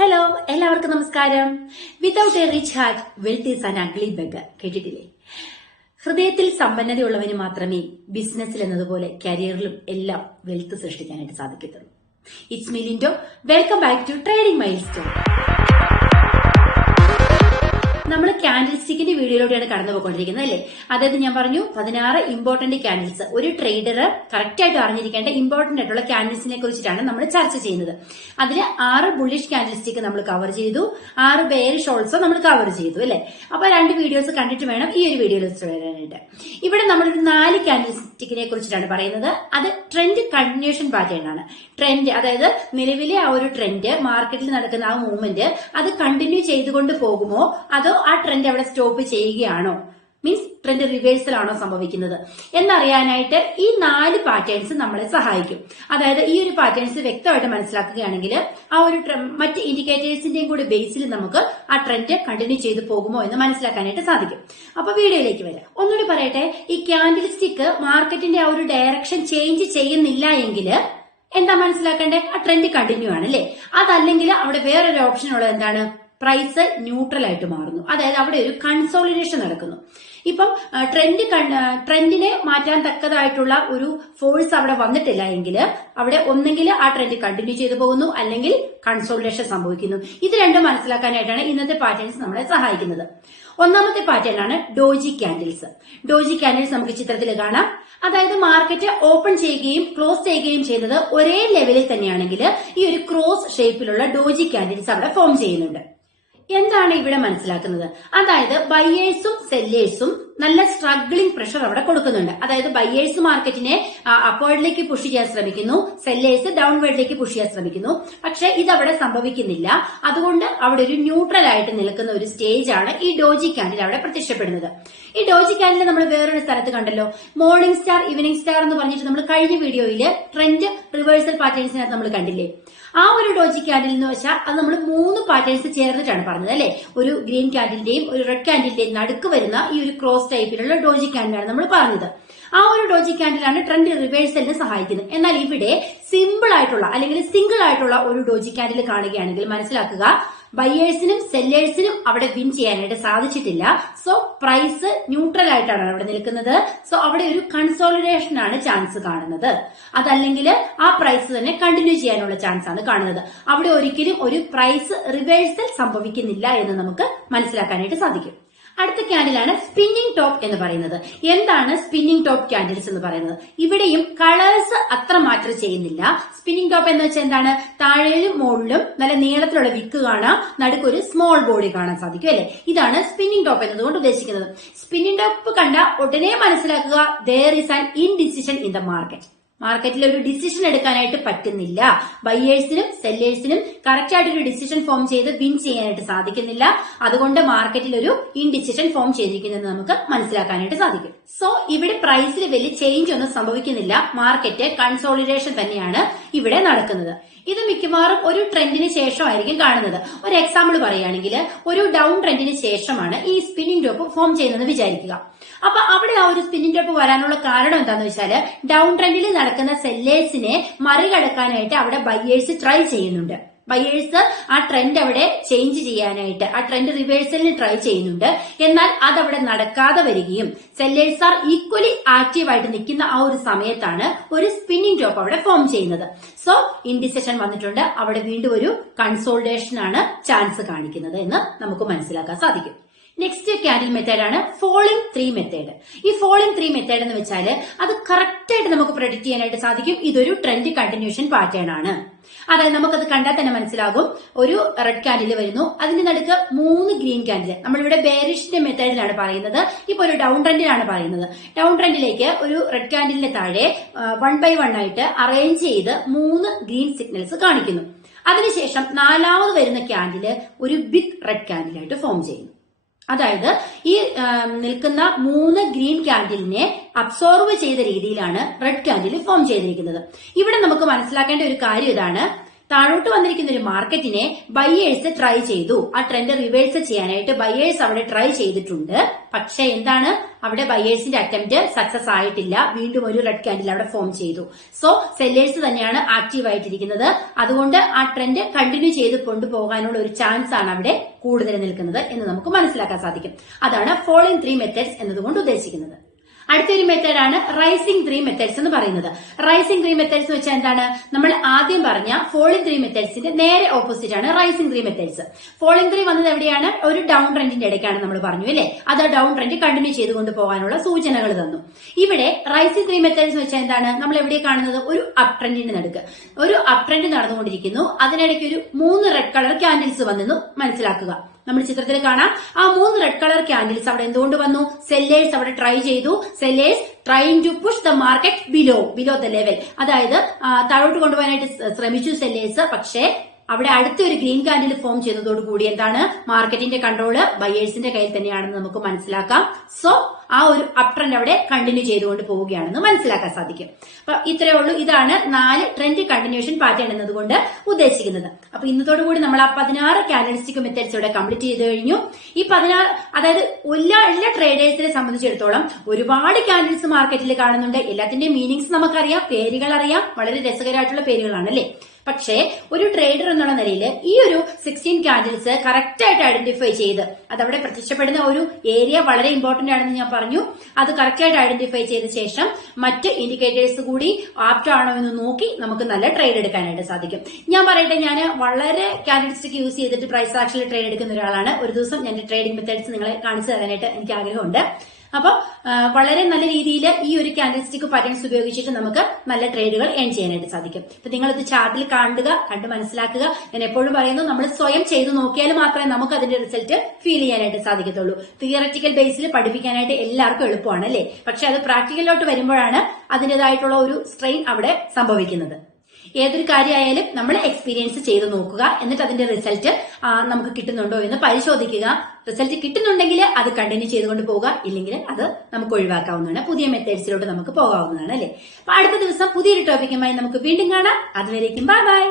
Hello, എല്ലാവർക്കും നമസ്കാരം. Without A rich heart wealth is an ugly beggar കേട്ടിട്ടില്ലേ? ഹൃദയത്തിൽ സമ്പന്നതയുള്ളവന് മാത്രമേ ബിസിനസ്സിൽ എന്നതുപോലെ കരിയറിലും എല്ലാം വെൽത്ത് സൃഷ്ടിക്കാനായിട്ട് സാധിക്കത്തുള്ളൂ. It's me Lindo. Welcome back to trading milestone. നമ്മൾ ക്യാൻഡിൽ സ്റ്റിക്കിന്റെ വീഡിയോയിലൂടെയാണ് കടന്നു പോയിക്കൊണ്ടിരിക്കുന്നത് അല്ലേ? അതായത് ഞാൻ പറഞ്ഞു 16 ഇമ്പോർട്ടന്റ് ക്യാൻഡിൽസ്. ഒരു ട്രേഡർ കറക്റ്റ് ആയിട്ട് അറിഞ്ഞിരിക്കേണ്ട ഇമ്പോർട്ടന്റ് ആയിട്ടുള്ള ക്യാൻഡിൽസിനെ കുറിച്ചിട്ടാണ് നമ്മൾ ചർച്ച ചെയ്യുന്നത്. അതിൽ 6 ബുള്ളിഷ് ക്യാൻഡിൽ സ്റ്റിക്ക് നമ്മൾ കവർ ചെയ്തു, 6 ബെയറിഷ് ഓൾസോ നമ്മൾ കവർ ചെയ്തു അല്ലെ? അപ്പൊ 2 വീഡിയോസ് കണ്ടിട്ട് വേണം ഈ ഒരു വീഡിയോയിൽ വരാനായിട്ട്. ഇവിടെ നമ്മളൊരു 4 ക്യാൻഡിൽ സ്റ്റിക്കിനെ കുറിച്ചിട്ടാണ് പറയുന്നത്. അത് ട്രെൻഡ് കണ്ടിന്യൂഷൻ പാറ്റേൺ ആണ്. ട്രെൻഡ് അതായത് നിലവിലെ ആ ഒരു ട്രെൻഡ്, മാർക്കറ്റിൽ നടക്കുന്ന ആ മൂവ്മെന്റ് അത് കണ്ടിന്യൂ ചെയ്തുകൊണ്ട് പോകുമോ അതോ ആ ട്രെൻഡ് അവിടെ സ്റ്റോപ്പ് ചെയ്യുകയാണോ, മീൻസ് ട്രെൻഡ് റിവേഴ്സൽ ആണോ സംഭവിക്കുന്നത് എന്നറിയാനായിട്ട് ഈ 4 പാറ്റേൺസ് നമ്മളെ സഹായിക്കും. അതായത് ഈ ഒരു പാറ്റേൺസ് വ്യക്തമായിട്ട് മനസ്സിലാക്കുകയാണെങ്കിൽ ആ ഒരു മറ്റ് ഇൻഡിക്കേറ്റേഴ്സിന്റെയും കൂടി ബേസിൽ നമുക്ക് ആ ട്രെൻഡ് കണ്ടിന്യൂ ചെയ്ത് പോകുമോ എന്ന് മനസ്സിലാക്കാനായിട്ട് സാധിക്കും. അപ്പൊ വീഡിയോയിലേക്ക് വരാം. ഒന്നുകൂടി പറയട്ടെ, ഈ ക്യാൻഡിൽ സ്റ്റിക്ക് മാർക്കറ്റിന്റെ ആ ഒരു ഡയറക്ഷൻ ചേഞ്ച് ചെയ്യുന്നില്ല എങ്കിൽ എന്താ മനസ്സിലാക്കേണ്ടത്? ആ ട്രെൻഡ് കണ്ടിന്യൂ ആണ് അല്ലെ? അതല്ലെങ്കിൽ അവിടെ വേറൊരു ഓപ്ഷൻ ഉള്ളത് എന്താണ്? പ്രൈസ് ന്യൂട്രൽ ആയിട്ട് മാറുന്നു. അതായത് അവിടെ ഒരു കൺസോളിഡേഷൻ നടക്കുന്നു. ഇപ്പം ട്രെൻഡിനെ മാറ്റാൻ തക്കതായിട്ടുള്ള ഒരു ഫോഴ്സ് അവിടെ വന്നിട്ടില്ല എങ്കിൽ അവിടെ ഒന്നെങ്കിൽ ആ ട്രെൻഡ് കണ്ടിന്യൂ ചെയ്തു പോകുന്നു, അല്ലെങ്കിൽ കൺസോളിഡേഷൻ സംഭവിക്കുന്നു. ഇത് രണ്ടും മനസ്സിലാക്കാനായിട്ടാണ് ഇന്നത്തെ പാറ്റേൺസ് നമ്മളെ സഹായിക്കുന്നത്. ഒന്നാമത്തെ പാറ്റേൺ ആണ് ഡോജി ക്യാൻഡിൽസ്. ഡോജി ക്യാൻഡിൽസ് നമുക്ക് ചിത്രത്തിൽ കാണാം. അതായത് മാർക്കറ്റ് ഓപ്പൺ ചെയ്യുകയും ക്ലോസ് ചെയ്യുകയും ചെയ്യുന്നത് ഒരേ ലെവലിൽ തന്നെയാണെങ്കിൽ ഈ ഒരു ക്രോസ് ഷേപ്പിലുള്ള ഡോജി ക്യാൻഡിൽസ് അവിടെ ഫോം ചെയ്യുന്നുണ്ട്. എന്താണ് ഇവിടെ മനസ്സിലാക്കുന്നത്? അതായത് ബയേഴ്സും സെല്ലേഴ്സും നല്ല സ്ട്രഗ്ലിംഗ് പ്രഷർ അവിടെ കൊടുക്കുന്നുണ്ട്. അതായത് ബയേഴ്സ് മാർക്കറ്റിനെ അപ്വേർഡിലേക്ക് പുഷ് ചെയ്യാൻ ശ്രമിക്കുന്നു, സെല്ലേഴ്സ് ഡൗൺവേർഡിലേക്ക് പുഷ് ചെയ്യാൻ ശ്രമിക്കുന്നു. പക്ഷെ ഇതവിടെ സംഭവിക്കുന്നില്ല. അതുകൊണ്ട് അവിടെ ഒരു ന്യൂട്രൽ ആയിട്ട് നിൽക്കുന്ന ഒരു സ്റ്റേജ് ആണ് ഈ ഡോജി ക്യാൻഡിൽ അവിടെ പ്രത്യക്ഷപ്പെടുന്നത്. ഈ ഡോജി ക്യാൻഡിൽ നമ്മൾ വേറൊരു സ്ഥലത്ത് കണ്ടല്ലോ, മോർണിംഗ് സ്റ്റാർ, ഈവനിംഗ് സ്റ്റാർ എന്ന് പറഞ്ഞിട്ട് നമ്മൾ കഴിഞ്ഞ വീഡിയോയിൽ ട്രെൻഡ് റിവേഴ്സൽ പാറ്റേൺസിനകത്ത് നമ്മൾ കണ്ടില്ലേ? ആ ഒരു ഡോജി ക്യാൻഡിൽ എന്ന് വെച്ചാൽ അത് നമ്മൾ 3 പാറ്റേൺസ് ചേർന്നിട്ടാണ് പറഞ്ഞത് അല്ലെ? ഒരു ഗ്രീൻ ക്യാൻഡിലിന്റെയും ഒരു റെഡ് ക്യാൻഡിലിന്റെയും നടുക്ക് വരുന്ന ഈ ഒരു ക്രോസ് ടൈപ്പിലുള്ള ഡോജി ക്യാൻഡിലാണ് നമ്മൾ പറഞ്ഞത്. ആ ഒരു ഡോജി ക്യാൻഡിലാണ് ട്രെൻഡ് റിവേഴ്സലിന് സഹായിക്കുന്നത്. എന്നാൽ ഇവിടെ സിമ്പിൾ ആയിട്ടുള്ള അല്ലെങ്കിൽ സിംഗിൾ ആയിട്ടുള്ള ഒരു ഡോജി ക്യാൻഡിൽ കാണുകയാണെങ്കിൽ മനസ്സിലാക്കുക, ബയേഴ്സിനും സെല്ലേഴ്സിനും അവിടെ വിൻ ചെയ്യാനായിട്ട് സാധിച്ചിട്ടില്ല. സോ പ്രൈസ് ന്യൂട്രൽ ആയിട്ടാണ് അവിടെ നിൽക്കുന്നത്. സോ അവിടെ ഒരു കൺസോളിഡേഷൻ ആണ് ചാൻസ് കാണുന്നത്. അതല്ലെങ്കിൽ ആ പ്രൈസ് തന്നെ കണ്ടിന്യൂ ചെയ്യാനുള്ള ചാൻസ് ആണ് കാണുന്നത്. അവിടെ ഒരിക്കലും ഒരു പ്രൈസ് റിവേഴ്സൽ സംഭവിക്കുന്നില്ല എന്ന് നമുക്ക് മനസ്സിലാക്കാനായിട്ട് സാധിക്കും. അടുത്ത ക്യാൻഡിലാണ് സ്പിന്നിംഗ് ടോപ്പ് എന്ന് പറയുന്നത്. എന്താണ് സ്പിന്നിംഗ് ടോപ്പ് ക്യാൻഡിൽസ് എന്ന് പറയുന്നത്? ഇവിടെയും കളേഴ്സ് അത്ര മാറ്റർ ചെയ്യുന്നില്ല. സ്പിന്നിംഗ് ടോപ്പ് എന്ന് വെച്ചാൽ എന്താണ്? താഴെയും മുകളിലും നല്ല നീളത്തിലുള്ള വിക്ക് കാണാം, നടുക്കൊരു സ്മോൾ ബോഡി കാണാൻ സാധിക്കും അല്ലെ? ഇതാണ് സ്പിന്നിംഗ് ടോപ്പ് എന്നതുകൊണ്ട് ഉദ്ദേശിക്കുന്നത്. സ്പിന്നിംഗ് ടോപ്പ് കണ്ട ഉടനെ മനസ്സിലാക്കുക, there is an indecision in the market. മാർക്കറ്റിൽ ഒരു ഡിസിഷൻ എടുക്കാനായിട്ട് പറ്റുന്നില്ല. ബയേഴ്സിനും സെല്ലേഴ്സിനും കറക്റ്റ് ആയിട്ട് ഒരു ഡിസിഷൻ ഫോം ചെയ്ത് വിൻ ചെയ്യാനായിട്ട് സാധിക്കുന്നില്ല. അതുകൊണ്ട് മാർക്കറ്റിൽ ഒരു ഇൻഡിസിഷൻ ഫോം ചെയ്തിരിക്കുന്നത് നമുക്ക് മനസ്സിലാക്കാനായിട്ട് സാധിക്കും. സോ ഇവിടെ പ്രൈസിൽ വലിയ ചേഞ്ച് ഒന്നും സംഭവിക്കുന്നില്ല. മാർക്കറ്റ് കൺസോളിഡേഷൻ തന്നെയാണ് ഇവിടെ നടക്കുന്നത്. ഇത് മിക്കവാറും ഒരു ട്രെൻഡിന് ശേഷമായിരിക്കും കാണുന്നത്. ഒരു എക്സാമ്പിൾ പറയുകയാണെങ്കിൽ ഒരു ഡൗൺ ട്രെൻഡിന് ശേഷമാണ് ഈ സ്പിന്നിംഗ് ടോപ്പ് ഫോം ചെയ്യുന്നത് വിചാരിക്കുക. അപ്പൊ അവിടെ ആ ഒരു സ്പിന്നിംഗ് ടോപ്പ് വരാനുള്ള കാരണം എന്താണെന്ന് വെച്ചാൽ ഡൗൺ ട്രെൻഡിൽ നടക്കുന്ന സെല്ലേഴ്സിനെ മറികടക്കാനായിട്ട് അവിടെ ബയേഴ്സ് ട്രൈ ചെയ്യുന്നുണ്ട്. ബയേഴ്സ് ആ ട്രെൻഡ് അവിടെ ചേഞ്ച് ചെയ്യാനായിട്ട്, ആ ട്രെൻഡ് റിവേഴ്സലിന് ട്രൈ ചെയ്യുന്നുണ്ട്. എന്നാൽ അതവിടെ നടക്കാതെ വരികയും സെല്ലേഴ്സ് ആർ ഈക്വലി ആക്റ്റീവായിട്ട് നിൽക്കുന്ന ആ ഒരു സമയത്താണ് ഒരു സ്പിന്നിംഗ് ടോപ്പ് അവിടെ ഫോം ചെയ്യുന്നത്. സോ ഇൻഡിസിഷൻ വന്നിട്ടുണ്ട്. അവിടെ വീണ്ടും ഒരു കൺസോളിഡേഷൻ ആണ് ചാൻസ് കാണിക്കുന്നത് എന്ന് നമുക്ക് മനസ്സിലാക്കാൻ സാധിക്കും. നെക്സ്റ്റ് ക്യാൻഡിൽ മെത്തേഡ് ആണ് ഫോളിംഗ് 3 മെത്തേഡ്. ഈ ഫോളിംഗ് 3 മെത്തേഡ് എന്ന് വെച്ചാൽ അത് കറക്റ്റ് ആയിട്ട് നമുക്ക് പ്രെഡിക്റ്റ് ചെയ്യാനായിട്ട് സാധിക്കും. ഇതൊരു ട്രെൻഡ് കണ്ടിന്യൂഷൻ പാറ്റേൺ ആണ്. അതായത് നമുക്കത് കണ്ടാൽ തന്നെ മനസ്സിലാകും. ഒരു റെഡ് ക്യാൻഡിൽ വരുന്നു, അതിന്റെ നടുക്ക് 3 ഗ്രീൻ ക്യാൻഡിൽ. നമ്മളിവിടെ ബെയറിഷിന്റെ മെത്തേഡിലാണ് പറയുന്നത്. ഇപ്പൊ ഒരു ഡൗൺ ട്രെൻഡിലാണ് പറയുന്നത്. ഡൗൺ ട്രെൻഡിലേക്ക് ഒരു റെഡ് ക്യാൻഡിലിന്റെ താഴെ 1 by 1 ആയിട്ട് അറേഞ്ച് ചെയ്ത് 3 ഗ്രീൻ സിഗ്നൽസ് കാണിക്കുന്നു. അതിനുശേഷം 4ാമത് വരുന്ന ക്യാൻഡില് ഒരു ബിഗ് റെഡ് ക്യാൻഡിലായിട്ട് ഫോം ചെയ്യുന്നു. അതായത് ഈ നിൽക്കുന്ന 3 ഗ്രീൻ ക്യാൻഡിലിനെ അബ്സോർവ് ചെയ്ത രീതിയിലാണ് റെഡ് ക്യാൻഡിൽ ഫോം ചെയ്തിരിക്കുന്നത്. ഇവിടെ നമുക്ക് മനസ്സിലാക്കേണ്ട ഒരു കാര്യം ഇതാണ്, താഴോട്ട് വന്നിരിക്കുന്ന ഒരു മാർക്കറ്റിനെ ബയേഴ്സ് ട്രൈ ചെയ്തു. ആ ട്രെൻഡ് റിവേഴ്സ് ചെയ്യാനായിട്ട് ബയേഴ്സ് അവിടെ ട്രൈ ചെയ്തിട്ടുണ്ട്. പക്ഷെ എന്താണ്, അവിടെ ബയേഴ്സിന്റെ അറ്റംപ്റ്റ് സക്സസ് ആയിട്ടില്ല. വീണ്ടും ഒരു റെഡ് ക്യാൻഡിൽ അവിടെ ഫോം ചെയ്തു. സോ സെല്ലേഴ്സ് തന്നെയാണ് ആക്റ്റീവ് ആയിട്ടിരിക്കുന്നത്. അതുകൊണ്ട് ആ ട്രെൻഡ് കണ്ടിന്യൂ ചെയ്ത് കൊണ്ടുപോകാനുള്ള ഒരു ചാൻസ് ആണ് അവിടെ കൂടുതൽ നിൽക്കുന്നത് എന്ന് നമുക്ക് മനസ്സിലാക്കാൻ സാധിക്കും. അതാണ് ഫോളോയിങ് 3 മെത്തേഡ്സ് എന്നതുകൊണ്ട് ഉദ്ദേശിക്കുന്നത്. അടുത്തൊരു മെത്തേഡാണ് റൈസിംഗ് 3 മെത്തേഡ്സ് എന്ന് പറയുന്നത്. റൈസിംഗ് 3 മെത്തേഡ്സ് വെച്ചാൽ എന്താണ്, നമ്മൾ ആദ്യം പറഞ്ഞ ഫോളിംഗ് 3 മെത്തേഡ്സിന്റെ നേരെ ഓപ്പോസിറ്റ് ആണ് റൈസിംഗ് 3 മെത്തേഡ്സ്. ഫോളിംഗ് 3 വന്നത് എവിടെയാണ്, ഒരു ഡൗൺ ട്രെൻഡിന്റെ ഇടയ്ക്കാണ് നമ്മൾ പറഞ്ഞു അല്ലേ. അത് ഡൗൺ ട്രെൻഡ് കണ്ടിന്യൂ ചെയ്തുകൊണ്ട് പോകാനുള്ള സൂചനകൾ തന്നു. ഇവിടെ റൈസിംഗ് 3 മെത്തേഡ്സ് വെച്ചാൽ എന്താണ്, നമ്മൾ എവിടെ കാണുന്നത്, ഒരു അപ് ട്രെൻഡിന്റെ നടുക്ക് ഒരു അപ് ട്രെൻഡ് നടന്നുകൊണ്ടിരിക്കുന്നു. അതിനിടയ്ക്ക് ഒരു 3 റെഡ് കളർ ക്യാൻഡിൽസ് വന്നെന്ന് മനസ്സിലാക്കുക. നമ്മൾ ചിത്രത്തിൽ കാണാം, ആ 3 റെഡ് കളർ ക്യാൻഡിൽസ് അവിടെ എന്തുകൊണ്ട് വന്നു, സെല്ലേഴ്സ് അവിടെ ട്രൈ ചെയ്തു. Sellers trying to push the market below the level, അതായത് താഴോട്ട് കൊണ്ടുപോകാനായിട്ട് ശ്രമിച്ചു സെല്ലേഴ്സ്. പക്ഷേ അവിടെ അടുത്തൊരു ഗ്രീൻ കാൻഡിൽ ഫോം ചെയ്യുന്നതോടുകൂടി എന്താണ്, മാർക്കറ്റിന്റെ കൺട്രോള് ബയേഴ്സിന്റെ കയ്യിൽ തന്നെയാണെന്ന് നമുക്ക് മനസ്സിലാക്കാം. സോ ആ ഒരു അപ് ട്രെൻഡ് അവിടെ കണ്ടിന്യൂ ചെയ്തുകൊണ്ട് പോവുകയാണെന്ന് മനസ്സിലാക്കാൻ സാധിക്കും. അപ്പൊ ഇത്രയേ ഉള്ളൂ. ഇതാണ് 4 ട്രെൻഡ് കണ്ടിന്യൂഷൻ പാറ്റേൺ എന്നതുകൊണ്ട് ഉദ്ദേശിക്കുന്നത്. അപ്പൊ ഇന്നത്തോടുകൂടി നമ്മൾ ആ 16 കാൻഡിൽസ്റ്റിക് മെത്തേഡ്സ് ഇവിടെ കംപ്ലീറ്റ് ചെയ്ത് കഴിഞ്ഞു. ഈ 16, അതായത് എല്ലാ ട്രേഡേഴ്സിനെ സംബന്ധിച്ചിടത്തോളം ഒരുപാട് കാൻഡിൽസ് മാർക്കറ്റിൽ കാണുന്നുണ്ട്. എല്ലാത്തിന്റെയും മീനിങ്സ് നമുക്കറിയാം, പേരുകൾ അറിയാം, വളരെ രസകരമായിട്ടുള്ള പേരുകളാണ് അല്ലെ. പക്ഷേ ഒരു ട്രേഡർ എന്നുള്ള നിലയിൽ ഈ ഒരു 16 കാൻഡിൽസ് കറക്റ്റ് ആയിട്ട് ഐഡന്റിഫൈ ചെയ്ത്, അതവിടെ പ്രത്യക്ഷപ്പെടുന്ന ഒരു ഏരിയ വളരെ ഇമ്പോർട്ടന്റ് ആണെന്ന് ഞാൻ പറഞ്ഞു. അത് കറക്റ്റ് ആയിട്ട് ഐഡന്റിഫൈ ചെയ്ത ശേഷം മറ്റ് ഇൻഡിക്കേറ്റേഴ്സ് കൂടി ആപ്റ്റ് ആണോ എന്ന് നോക്കി നമുക്ക് നല്ല ട്രേഡ് എടുക്കാനായിട്ട് സാധിക്കും. ഞാൻ പറയട്ടെ, ഞാൻ വളരെ കാൻഡിൽസ്റ്റിക് യൂസ് ചെയ്തിട്ട് പ്രൈസ് ആക്ഷനിൽ ട്രേഡ് എടുക്കുന്ന ഒരാളാണ്. ഒരു ദിവസം ഞാൻ ട്രേഡിംഗ് മെത്തേഡ്സ് നിങ്ങളെ കാണിച്ചു തരാനായിട്ട് എനിക്ക് ആഗ്രഹമുണ്ട്. അപ്പൊ വളരെ നല്ല രീതിയിൽ ഈ ഒരു കാൻഡിൽസ്റ്റിക് പാറ്റേൺസ് ഉപയോഗിച്ചിട്ട് നമുക്ക് നല്ല ട്രേഡുകൾ ഏൺ ചെയ്യാനായിട്ട് സാധിക്കും. ഇപ്പൊ നിങ്ങൾ ഇത് ചാർട്ടിൽ കണ്ട് മനസ്സിലാക്കുക. ഞാൻ എപ്പോഴും പറയുന്നു, നമ്മൾ സ്വയം ചെയ്തു നോക്കിയാൽ മാത്രമേ നമുക്ക് അതിന്റെ റിസൾട്ട് ഫീൽ ചെയ്യാനായിട്ട് സാധിക്കത്തുള്ളൂ. തിയററ്റിക്കൽ ബേസിൽ പഠിപ്പിക്കാനായിട്ട് എല്ലാവർക്കും എളുപ്പമാണ് അല്ലെ. പക്ഷെ അത് പ്രാക്ടിക്കലിലോട്ട് വരുമ്പോഴാണ് അതിൻ്റെതായിട്ടുള്ള ഒരു സ്ട്രെയിൻ അവിടെ സംഭവിക്കുന്നത്. ഏതൊരു കാര്യമായാലും നമ്മൾ എക്സ്പീരിയൻസ് ചെയ്ത് നോക്കുക. എന്നിട്ട് അതിന്റെ റിസൾട്ട് നമുക്ക് കിട്ടുന്നുണ്ടോ എന്ന് പരിശോധിക്കുക. റിസൾട്ട് കിട്ടുന്നുണ്ടെങ്കിൽ അത് കണ്ടിന്യൂ ചെയ്തുകൊണ്ട് പോവുക, ഇല്ലെങ്കിൽ അത് നമുക്ക് ഒഴിവാക്കാവുന്നതാണ്. പുതിയ മെത്തേഡ്സിലോട്ട് നമുക്ക് പോകാവുന്നതാണ് അല്ലെ. അപ്പൊ അടുത്ത ദിവസം പുതിയൊരു ടോപ്പിക്കുമായി നമുക്ക് വീണ്ടും കാണാം. അതുവരേക്കും ബൈ ബൈ.